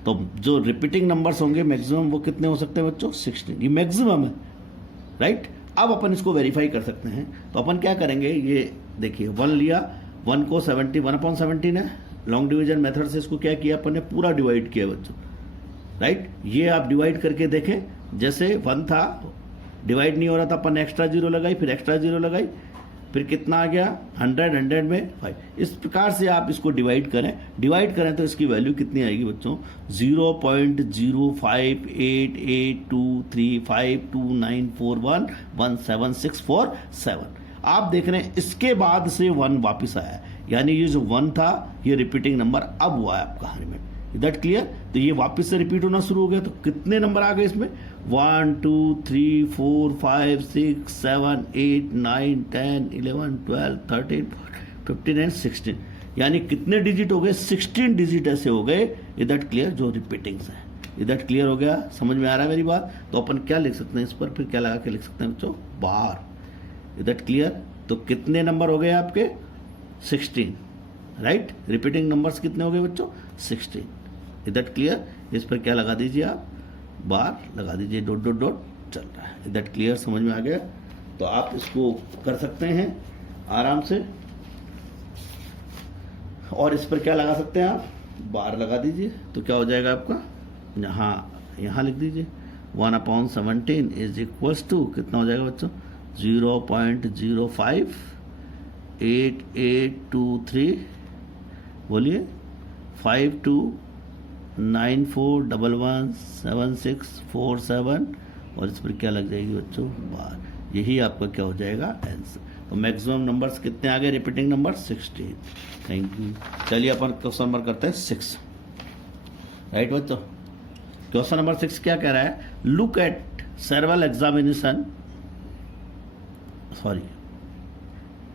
तो जो रिपीटिंग नंबर्स होंगे मैक्सिमम वो कितने हो सकते हैं बच्चों, 16, ये मैक्सिमम है, राइट। अब अपन इसको वेरीफाई कर सकते हैं, तो अपन क्या करेंगे, ये देखिए 1 लिया, 1 को 1/17 है, लॉन्ग डिवीजन मेथड से इसको क्या किया अपन ने, पूरा डिवाइड किया बच्चों, राइट। ये आप डिवाइड करके देखें, जैसे 1 था डिवाइड नहीं हो रहा था, अपन ने एक्स्ट्रा 0 लगाई, फिर एक्स्ट्रा 0 लगाई, फिर कितना आ गया, 100 में 5, इस प्रकार से आप इसको डिवाइड करें तो इसकी वैल्यू कितनी आएगी बच्चों, 0.058823529411767। आप देख रहे हैं इसके बाद से 1 वापस आया, यानी ये जो 1 था ये रिपीटिंग नंबर अब हुआ है आपका हर में, इज दैट क्लियर। तो ये वापस से रिपीट होना शुरू हो गया, तो कितने नंबर आ गए इसमें, 1 2 3 4 5 6 7 8 9 10 11 12 13 15 एंड 16, यानी कितने डिजिट हो गए, 16 डिजिट ऐसे हो गए, इज दैट क्लियर, जो रिपीटिंग्स है, इज दैट क्लियर हो गया, समझ में आ रहा है मेरी बात। तो अपन क्या लिख सकते हैं इस पर, फिर क्या लगा के लिख सकते हैं बच्चों, बार, इज दैट क्लियर? तो कितने नंबर हो गए आपके? 16, राइट? रिपीटिंग नंबर्स कितने हो गए बच्चों? 16, इज दैट क्लियर? इस पर क्या लगा दीजिए आप? बार लगा दीजिए, डॉट डॉट डॉट चल रहा है। Is that clear? समझ में आ गया? तो आप इसको कर सकते हैं आराम से। और इस पर क्या लगा सकते हैं आप? बार लगा दीजिए। तो क्या हो जाएगा आपका? यहाँ लिख दीजिए 1/17 इज इक्वल्स टू कितना हो जाएगा बच्चों? 0.058823, बोलिए, 5294117647। और इस पर क्या लग जाएगी बच्चों? बार। यही आपका क्या हो जाएगा? आंसर। तो मैक्सिमम नंबर्स कितने आ गए? Repeating number 16। Thank you. चलिए अपन क्वेश्चन नंबर करते हैं 6, राइट बच्चों? क्वेश्चन नंबर 6 क्या कह रहा है? Look at सर्वल examination, sorry,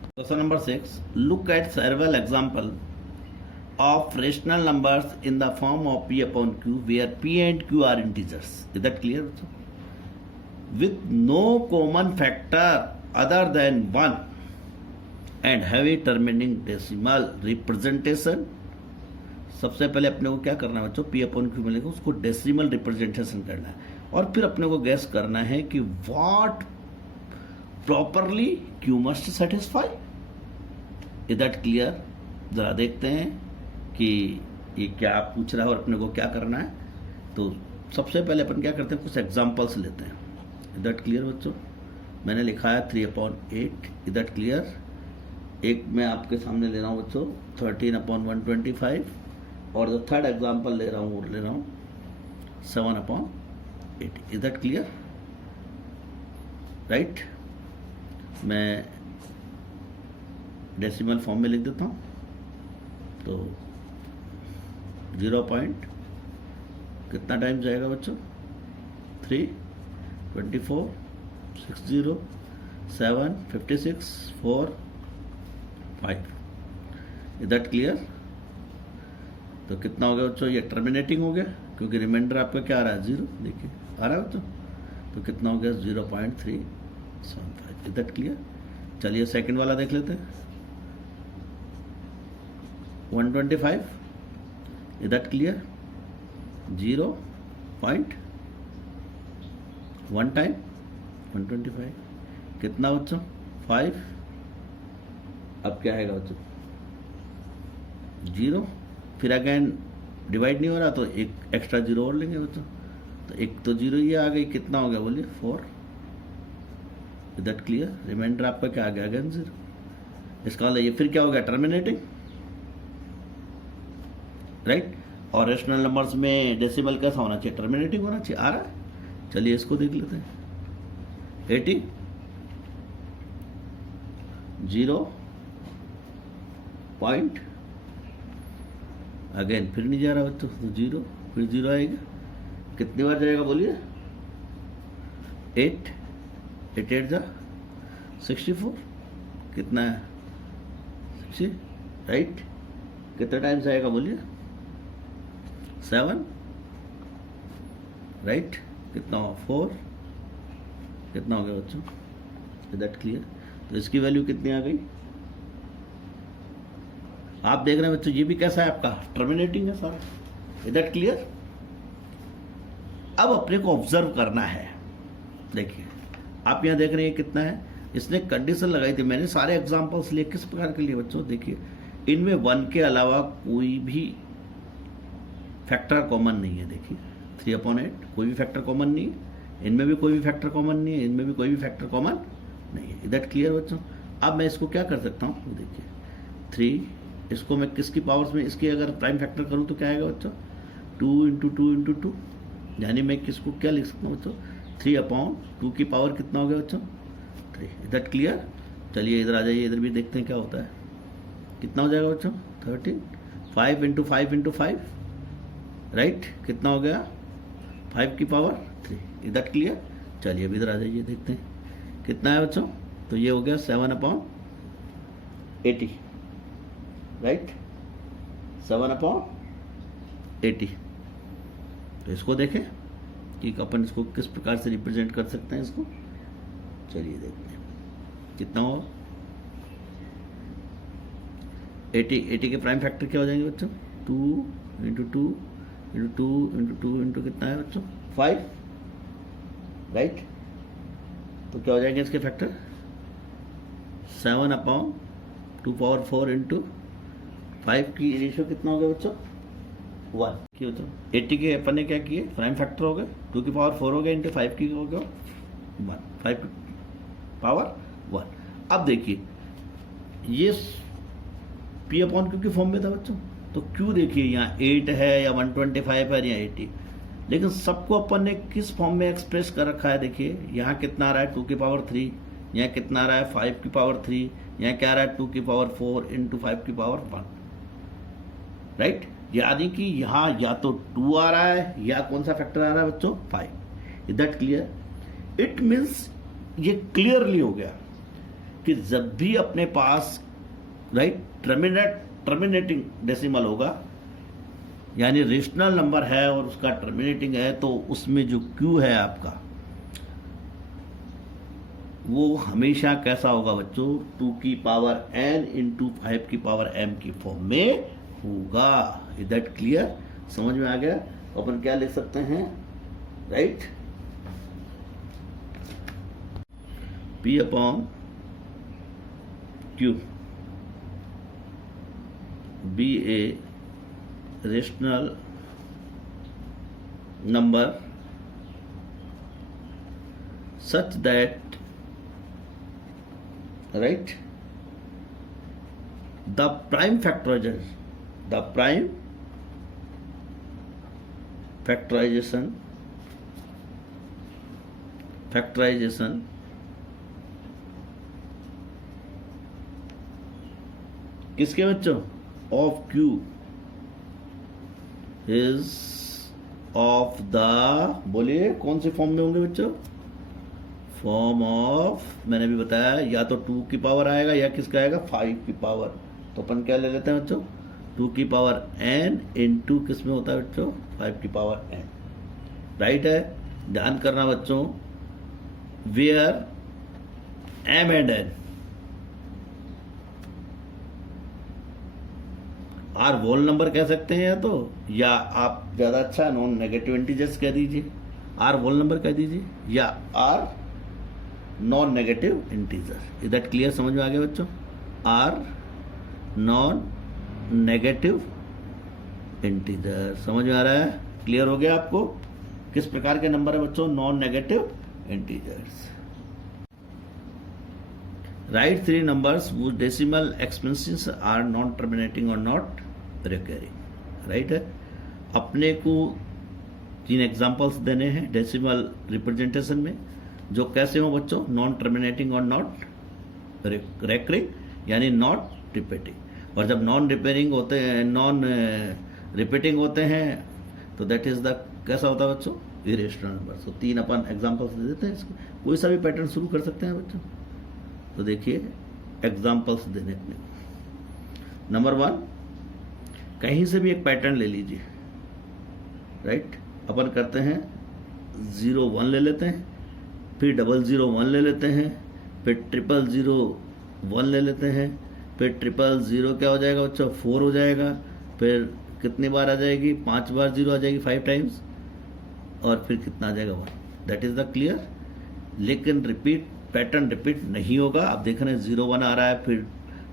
question number 6, look at सर्वल example of rational numbers in the form of p upon q where p and q are integers. Is that clear? With no common factor other than 1 and have a terminating decimal representation. सबसे पहले अपने को क्या करना है बच्चों? p upon q मिलेगा, उसको डेसिमल रिप्रेजेंटेशन करना है और फिर अपने को गैस करना है कि what properly q must satisfy. Is that clear? जरा देखते हैं कि ये क्या पूछ रहा है और अपने को क्या करना है। तो सबसे पहले अपन क्या करते हैं? कुछ एग्जांपल्स लेते हैं। इज दैट क्लियर बच्चों? मैंने लिखा है 3/8। Is that clear? एक मैं आपके सामने ले रहा हूँ बच्चों 13/125 और जो थर्ड एग्जांपल ले रहा हूँ 7/80। Is that clear? राइट? मैं डेसिमल फॉर्म में लिख देता हूँ। तो 0 पॉइंट कितना टाइम जाएगा बच्चों? 3, 24, 60, 7, 56, 4, 5। Is that clear? तो कितना हो गया बच्चों? ये टर्मिनेटिंग हो गया क्योंकि रिमाइंडर आपका क्या आ रहा है? 0। देखिए आ रहा है बच्चों। तो कितना हो गया? 0.375। Is that clear? चलिए सेकंड वाला देख लेते हैं। 125। Is that clear? 0.1 टाइम 125 कितना बच्चों? 5। अब क्या आएगा बच्चों? 0। फिर अगेन डिवाइड नहीं हो रहा तो एक एक्स्ट्रा 0 और लेंगे बच्चों। तो एक तो 0 ये आ गई, कितना हो गया बोलिए? 4। Is that clear? रिमाइंडर आपका क्या आ गया? अगेन 0। इसका मतलब ये फिर क्या हो गया? Terminating, right? और रेशनल नंबर्स में डेसिमल कैसा होना चाहिए? टर्मिनेटिंग होना चाहिए। आ रहा है? चलिए इसको देख लेते हैं। 80, 0 पॉइंट, अगेन फिर नहीं जा रहा बच्चों, तो 0, फिर 0 आएगा। कितनी बार जाएगा बोलिए? 8, 8 8 जा 64, कितना है? 60, राइट? कितना टाइम जाएगा बोलिए? 7, राइट? कितना हुआ? 4। कितना हो गया बच्चों? Is that clear? तो इसकी वैल्यू कितनी आ गई? आप देख रहे हैं बच्चों, ये भी कैसा है आपका? टर्मिनेटिंग है सारा। Is that clear? अब अपने को ऑब्जर्व करना है। देखिए आप यहाँ देख रहे हैं कितना है? इसने कंडीशन लगाई थी, मैंने सारे एग्जांपल्स लिए। किस प्रकार के लिए बच्चों? देखिए इनमें 1 के अलावा कोई भी फैक्टर कॉमन नहीं है। देखिए 3/8 कोई भी फैक्टर कॉमन नहीं है, इनमें भी कोई भी फैक्टर कॉमन नहीं है, इनमें भी कोई भी फैक्टर कॉमन नहीं है। इज दैट क्लियर बच्चों? अब मैं इसको क्या कर सकता हूँ? देखिए 3, इसको मैं किसकी पावर्स में, इसकी अगर प्राइम फैक्टर करूँ तो क्या आएगा बच्चों? 2 × 2 × 2, यानी मैं किसको क्या लिख सकता हूँ बच्चों? 3/2 की पावर कितना हो गया बच्चों? 3। Is that clear? चलिए इधर आ जाइए, इधर भी देखते हैं क्या होता है। कितना हो जाएगा बच्चों? 13। 5 × 5 × 5, राइट? कितना हो गया? 5 की पावर 3। Is that clear? चलिए अब इधर आ जाइए, देखते हैं कितना है बच्चों। तो ये हो गया 7/80, राइट? 7/80। तो इसको देखें कि अपन इसको किस प्रकार से रिप्रेजेंट कर सकते हैं इसको। चलिए देखते हैं। कितना हो 80 के प्राइम फैक्टर क्या हो जाएंगे बच्चों 2 इंटू 2 इंटू 2 इंटू 2 इंटू कितना है बच्चों 5 राइट। तो क्या हो जाएंगे इसके फैक्टर 7/2 इंटू 5 की रेशियो कितना हो गया बच्चों 1 क्यों तो 80 के अपन ने क्या किए प्राइम फैक्टर हो गए 2 की पावर 4 हो गया इंटू 5 की हो गया 1 5 की पावर 1। अब देखिए ये P अपॉन Q की फॉर्म में था बच्चों, तो Q देखिए यहाँ 8 है या 125 है या 80, लेकिन सबको अपन ने किस फॉर्म में एक्सप्रेस कर रखा है। देखिए यहाँ कितना आ रहा है 2 की पावर 3, यहाँ कितना आ रहा है 5 की पावर 3, यहाँ क्या आ रहा है 2 की पावर 4 इंटू 5 की पावर 1 राइट। यानी कि यहाँ या तो 2 आ रहा है या कौन सा फैक्टर आ रहा है बच्चों 5। Is that clear? It means ये क्लियरली हो गया कि जब भी अपने पास राइट टर्मिनेटिंग डेसिमल होगा यानी रेशनल नंबर है और उसका टर्मिनेटिंग है, तो उसमें जो Q है आपका वो हमेशा कैसा होगा बच्चों 2 की पावर n इंटू 5 की पावर m की फॉर्म में होगा। Is that clear? समझ में आ गया? अपन क्या लिख सकते हैं right P upon Q be a rational number such that right the prime factorization किसके बच्चों of Q is of the बोलिए कौन से फॉर्म में होंगे बच्चों फॉर्म ऑफ मैंने भी बताया या तो 2 की पावर आएगा या किसका आएगा 5 की पावर। तो अपन क्या ले लेते हैं बच्चों 2 की पावर n इंटू किस में होता है बच्चों 5 की पावर n राइट है। ध्यान करना बच्चों where m and n are whole number कह सकते हैं या आप ज़्यादा अच्छा नॉन नेगेटिव इंटीजर्स कह दीजिए, आर होल नंबर कह दीजिए या are non negative integer. Is that clear? समझ में आ गया बच्चों? आर नॉन नेगेटिव इंटीजर समझ में आ रहा है? क्लियर हो गया आपको? किस प्रकार के नंबर है बच्चों non negative integers. Write 3 numbers whose decimal exponents are non-terminating or not recurring. Right है। अपने को 3 एग्जाम्पल्स देने हैं डेसिमल रिप्रेजेंटेशन में जो कैसे हो बच्चों नॉन टर्मिनेटिंग और नॉट रेकरिंग यानी नॉट रिपीटिंग। और जब नॉन रिपेयरिंग होते हैं नॉन रिपीटिंग होते हैं तो दैट इज द कैसा होता है बच्चों इरेशनल नंबर। तो 3 अपन एग्जाम्पल्स दे देते हैं इसको, कोई सा भी पैटर्न शुरू कर सकते हैं बच्चों। तो देखिए एग्जाम्पल्स देने अपने नंबर 1 कहीं से भी एक पैटर्न ले लीजिए राइट। अपन करते हैं 0 1 ले लेते हैं, फिर 0 1 ले लेते हैं, फिर 0 1 ले लेते हैं, फिर 0 क्या हो जाएगा बच्चों 4 हो जाएगा, फिर कितनी बार आ जाएगी 5 बार 0 आ जाएगी 5 टाइम्स, और फिर कितना आ जाएगा 1। That is the clear. लेकिन रिपीट पैटर्न रिपीट नहीं होगा। आप देख रहे हैं 0 1 आ रहा है फिर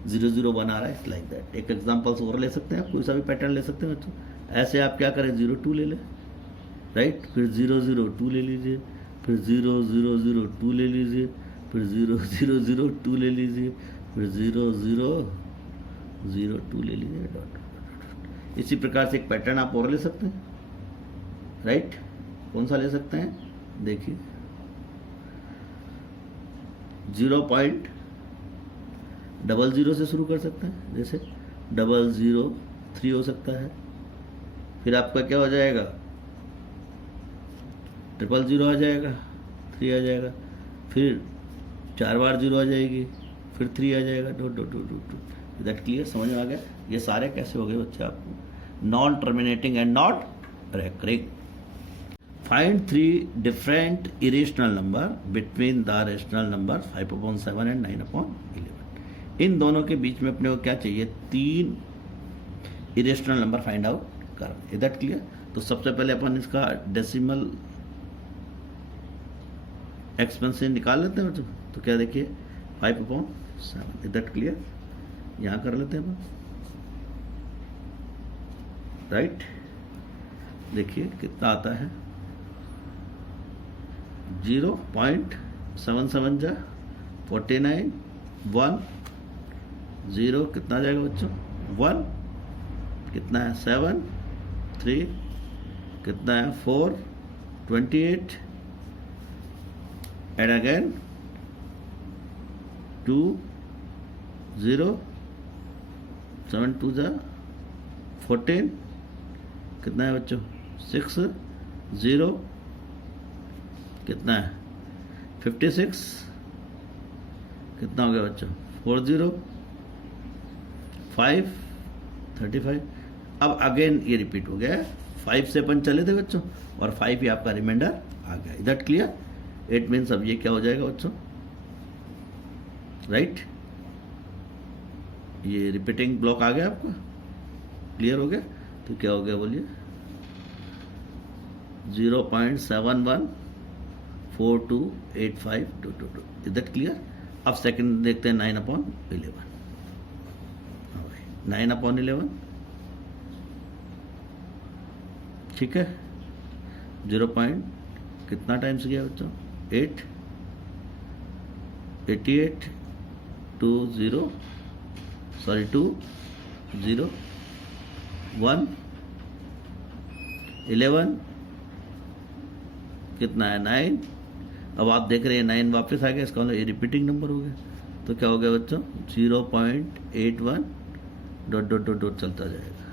0 0 1 आ रहा है लाइक दैट। एक एग्जांपल्स और ले सकते हैं, कोई सा भी पैटर्न ले सकते हैं बच्चों। ऐसे आप क्या करें 0 2 ले लें राइट, फिर 0 0 2 ले लीजिए, फिर 0 0 0 2 ले लीजिए, फिर 0 0 0 2 ले लीजिए, फिर 0 0 0 2 ले लीजिए डॉट। इसी प्रकार से एक पैटर्न आप और ले सकते हैं राइट। कौन सा ले सकते हैं देखिए 0.00 से शुरू कर सकते हैं, जैसे 0 3 हो सकता है, फिर आपका क्या हो जाएगा 000 आ जाएगा, 3 आ जाएगा, फिर 4 बार 0 आ जाएगी, फिर 3 आ जाएगा dot dot dot dot. That clear? समझ में आ गया? ये सारे कैसे हो गए बच्चे आपको non terminating and not recurring. Find 3 different irrational number between the rational number 5/7 and 9/11। इन दोनों के बीच में अपने को क्या चाहिए, 3 इरेशनल नंबर फाइंड आउट कर। Is that clear? तो सबसे पहले अपन इसका डेसिमल एक्सपेंशन निकाल लेते हैं बच्चों। तो क्या देखिए 5/7। Is that clear? यहाँ कर लेते हैं अपन, राइट। देखिए कितना आता है, 0.77 जा 49, 1 0 कितना जाएगा बच्चों, 1 कितना है 7, 3 कितना है 4, 28 एंड अगेन 2 0 7 2 जा 14 कितना है बच्चों 6 0 कितना है 56 कितना हो गया बच्चों 40 5 35। अब अगेन ये रिपीट हो गया है, 5 से अपन चले थे बच्चों और 5 ही आपका रिमाइंडर आ गया। Is that clear? It means अब ये क्या हो जाएगा बच्चों, राइट। ये रिपीटिंग ब्लॉक आ गया आपका, क्लियर हो गया? तो क्या हो गया बोलिए, 0.71428522। Is that clear? अब सेकंड देखते हैं 9/11। 9/11 ठीक है, 0 पॉइंट कितना टाइम्स गया बच्चों 8, 88 2 0 1 11 कितना है 9। अब आप देख रहे हैं 9 वापस आ गया, इसका मतलब ये रिपीटिंग नंबर हो गया। तो क्या हो गया बच्चों 0.81 ... चलता जाएगा,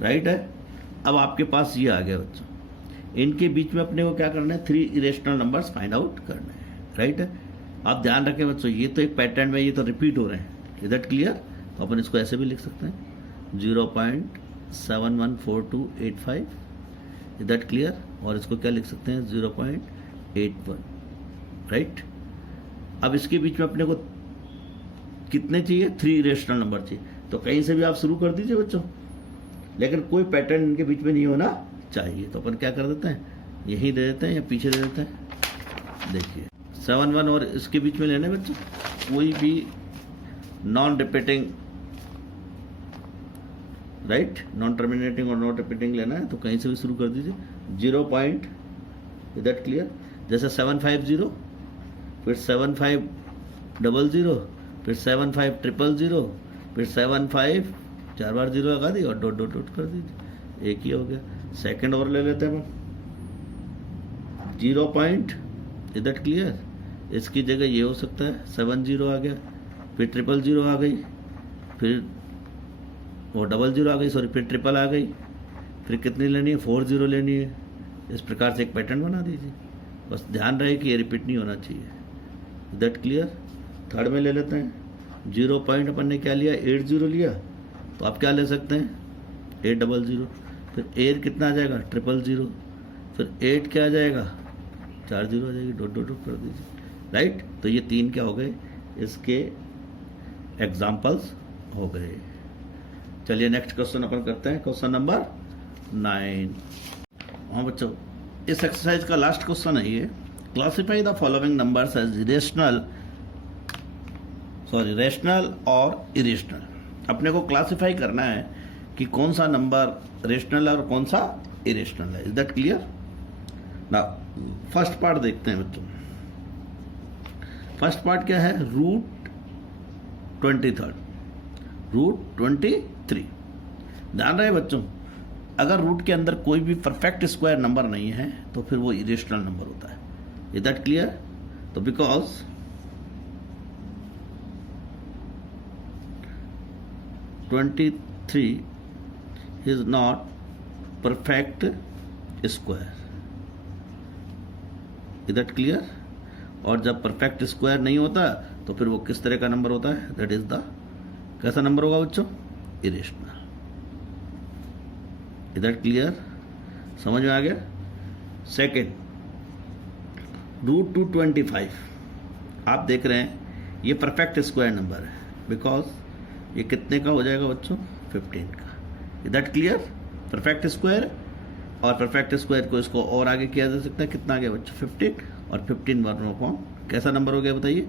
राइट है। अब आपके पास ये आ गया बच्चों, इनके बीच में अपने को क्या करना है, 3 इरेशनल नंबर्स फाइंड आउट करना है, राइट है। आप ध्यान रखें बच्चों, ये तो एक पैटर्न में ये तो रिपीट हो रहे हैं। Is that clear? तो अपन इसको ऐसे भी लिख सकते हैं 0.714285। Is that clear? और इसको क्या लिख सकते हैं 0.81, राइट। अब इसके बीच में अपने को कितने चाहिए, 3 इरेशनल नंबर चाहिए। तो कहीं से भी आप शुरू कर दीजिए बच्चों, लेकिन कोई पैटर्न इनके बीच में नहीं होना चाहिए। तो अपन क्या कर देते हैं, यही दे देते हैं या पीछे दे देते हैं। देखिए 7 1 और इसके बीच में लेने बच्चों, कोई भी non repeating, right, non terminating और नॉट रिपीटिंग लेना है। तो कहीं से भी शुरू कर दीजिए 0 पॉइंट। Is that clear? जैसे 750, फिर 7500, फिर 7500, फिर 75 4 बार 0 लगा दी और डॉट कर दीजिए, एक ही हो गया। सेकंड और ले लेते हैं 0 पॉइंट। Is that clear? इसकी जगह ये हो सकता है 70 आ गया, फिर 000 आ गई, फिर वो 00 आ गई, सॉरी, फिर ट्रिपल आ गई, फिर कितनी लेनी है 40 लेनी है। इस प्रकार से एक पैटर्न बना दीजिए, बस ध्यान रहे कि ये रिपीट नहीं होना चाहिए। Is that clear? थर्ड में ले लेते हैं 0 पॉइंट, अपन ने क्या लिया 80 लिया, तो आप क्या ले सकते हैं 800, फिर 8 कितना आ जाएगा 000, फिर 8 क्या आ जाएगा 40 आ जाएगी, डॉट कर दीजिए, राइट। तो ये 3 क्या हो गए, इसके एग्जाम्पल्स हो गए। चलिए नेक्स्ट क्वेश्चन अपन करते हैं, क्वेश्चन नंबर 9। हाँ बच्चों, इस एक्सरसाइज का लास्ट क्वेश्चन है ये। Classify the following numbers as rational और इरेशनल। अपने को क्लासिफाई करना है कि कौन सा नंबर रेशनल है और कौन सा इरेशनल है। Is that clear? ना फर्स्ट पार्ट देखते हैं बच्चों। फर्स्ट पार्ट क्या है, √23। √23। ध्यान रहे बच्चों, अगर रूट के अंदर कोई भी परफेक्ट स्क्वायर नंबर नहीं है तो फिर वो इरेशनल नंबर होता है। Is that clear? तो because 23 is not perfect square. Is that clear? और जब परफेक्ट स्क्वायर नहीं होता तो फिर वो किस तरह का नंबर होता है, दैट इज द, कैसा नंबर होगा बच्चों, इरेशनल। Is that clear? समझ में आ गया। सेकेंड, √225 आप देख रहे हैं ये परफेक्ट स्क्वायर नंबर है, बिकॉज ये कितने का हो जाएगा बच्चों, 15 का। Is that clear? Perfect square, और परफेक्ट स्क्वायर को इसको और आगे किया जा सकता है, कितना आ गया बच्चों, 15, और 15 1/, कैसा नंबर हो गया बताइए,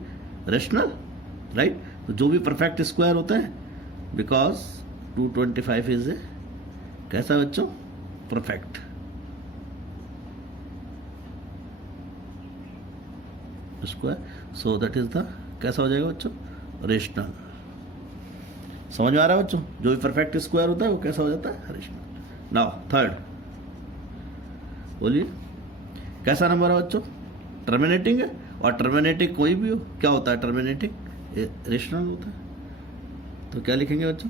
रेशनल, राइट। तो जो भी परफेक्ट स्क्वायर होता है, बिकॉज 225 इज ए कैसा बच्चों, perfect. Square, so that is the कैसा हो जाएगा बच्चों, रेशनल। समझ में आ रहा है बच्चों, जो भी परफेक्ट स्क्वायर होता है वो कैसा हो जाता है, रेशनल। नाउ थर्ड, बोलिए कैसा नंबर है बच्चों, टर्मिनेटिंग है, और टर्मिनेटिंग कोई भी हो क्या होता है, टर्मिनेटिंग रेशनल होता है। तो क्या लिखेंगे बच्चों,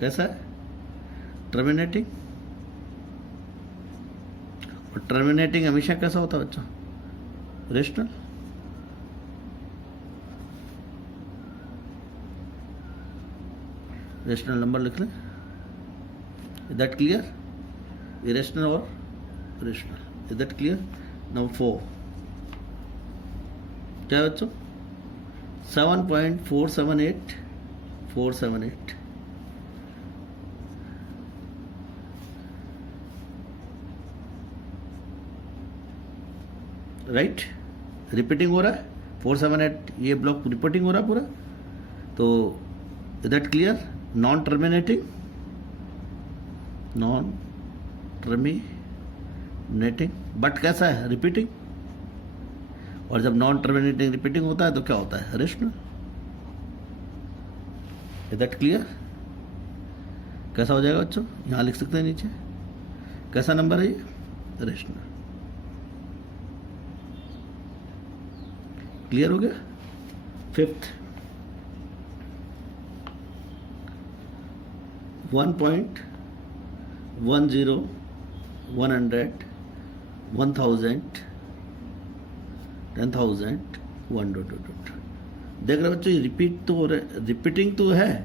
कैसा है, टर्मिनेटिंग। और टर्मिनेटिंग हमेशा कैसा होता है बच्चों, रेशनल। रेशनल नंबर लिख लें। Is that clear? इरेशनल और rational, is that clear? Number 4 क्या है बच्चों, 7.478 राइट। रिपीटिंग हो रहा है 478, ये ब्लॉक रिपीटिंग हो रहा है पूरा। तो is that clear? Non terminating, non terminating, but कैसा है, रिपीटिंग। और जब नॉन टर्मिनेटिंग रिपीटिंग होता है तो क्या होता है, रेशनल। Is that clear? कैसा हो जाएगा बच्चों, यहां लिख सकते हैं नीचे, कैसा नंबर है ये, रेशनल। क्लियर हो गया। फिफ्थ, 1.10, 100, 1000, 10,000, 1. देख रहे बच्चों, रिपीटिंग तो है,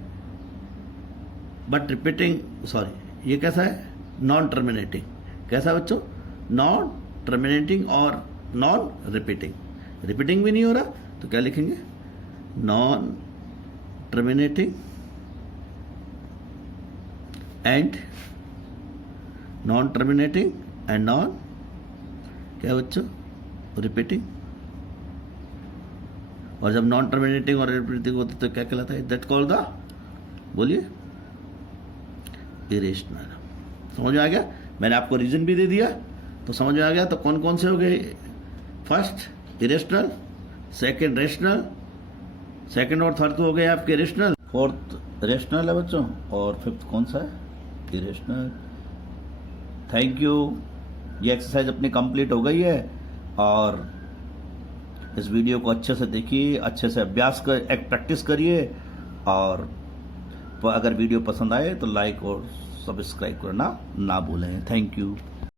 बट रिपीटिंग, सॉरी, ये कैसा है, नॉन टर्मिनेटिंग। कैसा बच्चों, नॉन टर्मिनेटिंग और नॉन रिपीटिंग। रिपीटिंग भी नहीं हो रहा तो क्या लिखेंगे, non terminating and non terminating and non क्या बच्चों, रिपीटिंग। और जब नॉन टर्मिनेटिंग और रिपीटिंग होता है तो क्या कहलाता है, दैट कॉल्ड द, बोलिए, इरेशनल। समझ में आ गया? मैंने आपको रीजन भी दे दिया, तो समझ में आ गया। तो कौन कौन से हो गए, first irrational, second rational, second और थर्ड तो हो गए आपके रेशनल, फोर्थ रेशनल है बच्चों, और फिफ्थ कौन सा है, इरेशनल। Thank you. ये एक्सरसाइज अपनी कंप्लीट हो गई है, और इस वीडियो को अच्छे से देखिए, अच्छे से अभ्यास कर, एक प्रैक्टिस करिए, और अगर वीडियो पसंद आए तो लाइक और सब्सक्राइब करना ना भूलें। Thank you.